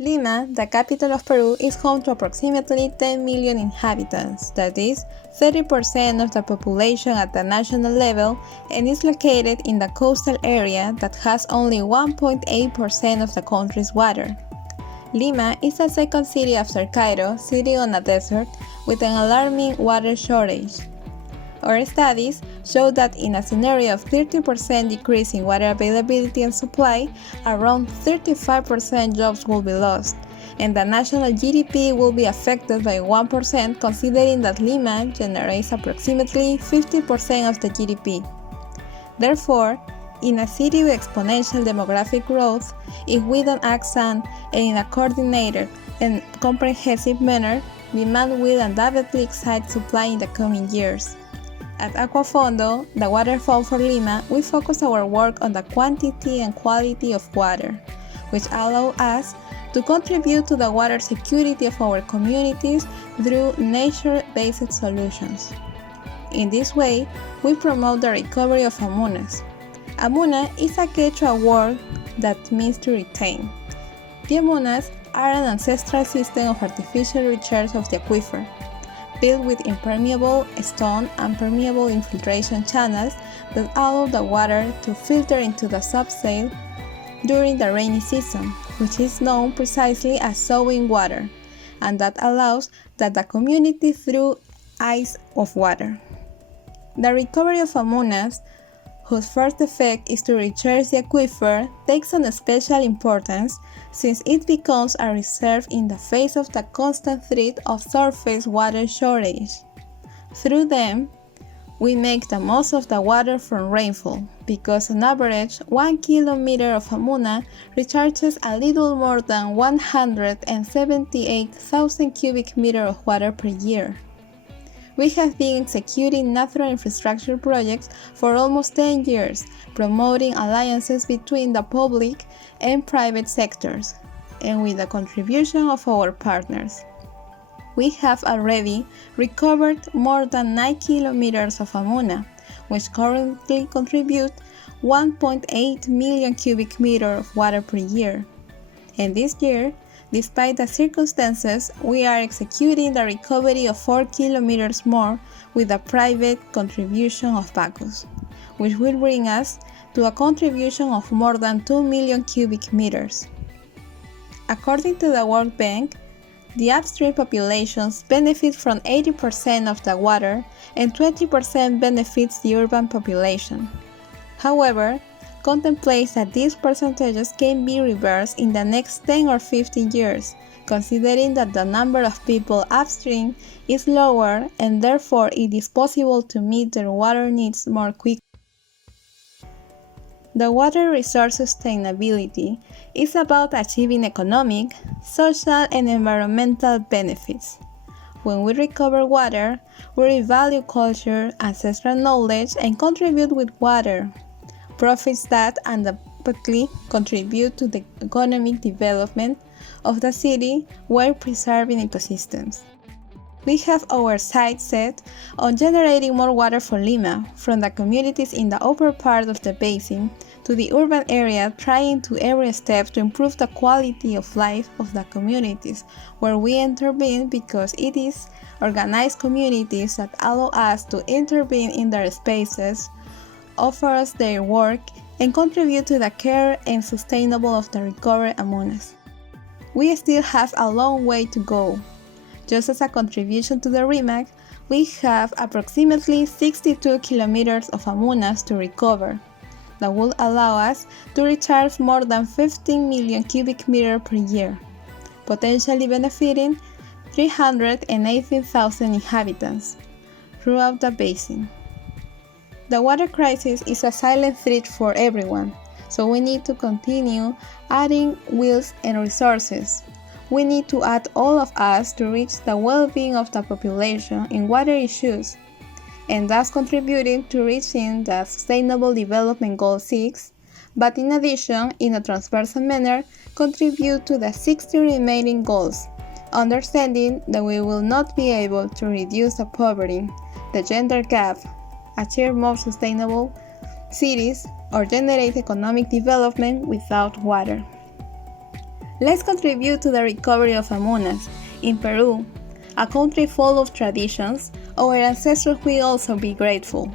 Lima, the capital of Peru, is home to approximately 10 million inhabitants, that is, 30% of the population at the national level, and is located in the coastal area that has only 1.8% of the country's water. Lima is the second city after Cairo, sitting on a desert, with an alarming water shortage. Our studies show that in a scenario of 30% decrease in water availability and supply, around 35% jobs will be lost, and the national GDP will be affected by 1%, considering that Lima generates approximately 50% of the GDP. Therefore, in a city with exponential demographic growth, if we don't act soon and in a coordinated and comprehensive manner, demand will undoubtedly exceed supply in the coming years. At Aquafondo, the water fund for Lima, we focus our work on the quantity and quality of water, which allow us to contribute to the water security of our communities through nature-based solutions. In this way, we promote the recovery of AMUNAS. AMUNA is a Quechua word that means to retain. The AMUNAS are an ancestral system of artificial recharge of the aquifer, built with impermeable stone and permeable infiltration channels that allow the water to filter into the subsoil during the rainy season, which is known precisely as sowing water, and that allows that the community through ice of water. The recovery of AMUNAS, whose first effect is to recharge the aquifer, takes on special importance since it becomes a reserve in the face of the constant threat of surface water shortage. Through them, we make the most of the water from rainfall, because on average 1 kilometer of AMUNA recharges a little more than 178,000 cubic meters of water per year. We have been executing natural infrastructure projects for almost 10 years, promoting alliances between the public and private sectors, and with the contribution of our partners. We have already recovered more than 9 kilometers of AMUNA, which currently contribute 1.8 million cubic meters of water per year. And this year, despite the circumstances, we are executing the recovery of 4 kilometers more with the private contribution of Bacchus, which will bring us to a contribution of more than 2 million cubic meters. According to the World Bank, the upstream populations benefit from 80% of the water and 20% benefits the urban population. However, contemplates that these percentages can be reversed in the next 10 or 15 years, considering that the number of people upstream is lower and therefore it is possible to meet their water needs more quickly. The water resource sustainability is about achieving economic, social, and environmental benefits. When we recover water, we revalue culture, ancestral knowledge, and contribute with water. Profits that undoubtedly contribute to the economic development of the city while preserving ecosystems. We have our sights set on generating more water for Lima, from the communities in the upper part of the basin to the urban area, trying to every step to improve the quality of life of the communities where we intervene, because it is organized communities that allow us to intervene in their spaces, offer us their work, and contribute to the care and sustainable of the recovered AMUNAS. We still have a long way to go. Just as a contribution to the REMAC, we have approximately 62 kilometers of AMUNAS to recover that will allow us to recharge more than 15 million cubic meters per year, potentially benefiting 318,000 inhabitants throughout the basin. The water crisis is a silent threat for everyone, so we need to continue adding wills and resources. We need to add all of us to reach the well-being of the population in water issues, and thus contributing to reaching the Sustainable Development Goal 6, but in addition, in a transversal manner, contribute to the 60 remaining goals, understanding that we will not be able to reduce the poverty, the gender gap, achieve more sustainable cities, or generate economic development without water. Let's contribute to the recovery of AMUNAS. In Peru, a country full of traditions, our ancestors will also be grateful.